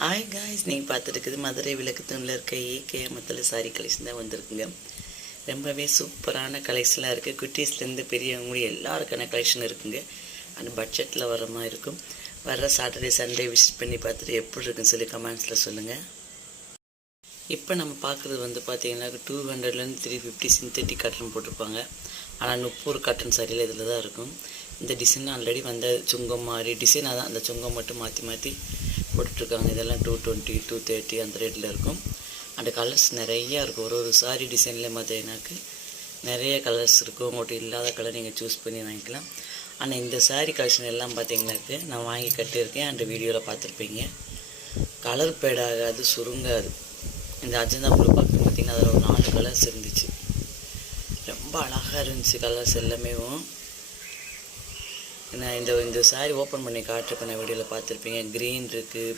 Hi guys, நீங்கள் பார்த்துருக்குது மதுரை விளக்கு தூணில் இருக்க ஏகேமத்தில் சாரி கலெக்ஷன் தான் வந்திருக்குங்க. ரொம்பவே சூப்பரான கலெக்ஷனாக இருக்குது. குட்டீஸ்லேருந்து பெரியவங்க கூட எல்லாருக்கான கலெக்ஷன் இருக்குங்க. அந்த பட்ஜெட்டில் வர மாதிரி இருக்கும். வர்ற சாட்டர்டே சண்டே விசிட் பண்ணி பார்த்துட்டு எப்படி இருக்குன்னு சொல்லி கமெண்ட்ஸில் சொல்லுங்கள். இப்போ நம்ம பார்க்குறது வந்து பார்த்தீங்கன்னா 200லேருந்து 350 சிந்தட்டிக் காட்டன் போட்டிருப்பாங்க. ஆனால் 30 காட்டன் சாரியில் இதில் தான் இருக்கும். இந்த டிசைன் ஆல்ரெடி வந்த சுங்கம் மாதிரி டிசைனாக தான், அந்த சுங்கம் மட்டும் மாற்றி மாற்றி போட்டுட்ருக்காங்க. இதெல்லாம் 220 230 அந்த ரேட்டில் இருக்கும். அந்த கலர்ஸ் நிறையா இருக்கும். ஒரு சாரி டிசைன்லேயே பார்த்தீங்கன்னாக்கு நிறைய கலர்ஸ் இருக்கும். உங்கள்கிட்ட இல்லாத கலர் நீங்கள் சூஸ் பண்ணி வாங்கிக்கலாம். ஆனால் இந்த சாரி கலெக்ஷன் எல்லாம் பார்த்தீங்கன்னாக்கு நான் வாங்கி கட்டியிருக்கேன். அந்த வீடியோவில் பார்த்துருப்பீங்க. கலர் பேட் ஆகாது, சுருங்காது. இந்த அஜந்தா ப்ளூ பார்த்தீங்கன்னா அதில் ஒரு 4 கலர்ஸ் இருந்துச்சு. ரொம்ப அழகாக இருந்துச்சு கலர்ஸ் எல்லாமே. நான் இந்த சாரி ஓப்பன் பண்ணி காட்டுறப்ப நான் வீடியோவில் பார்த்துருப்பீங்க. க்ரீன் இருக்குது,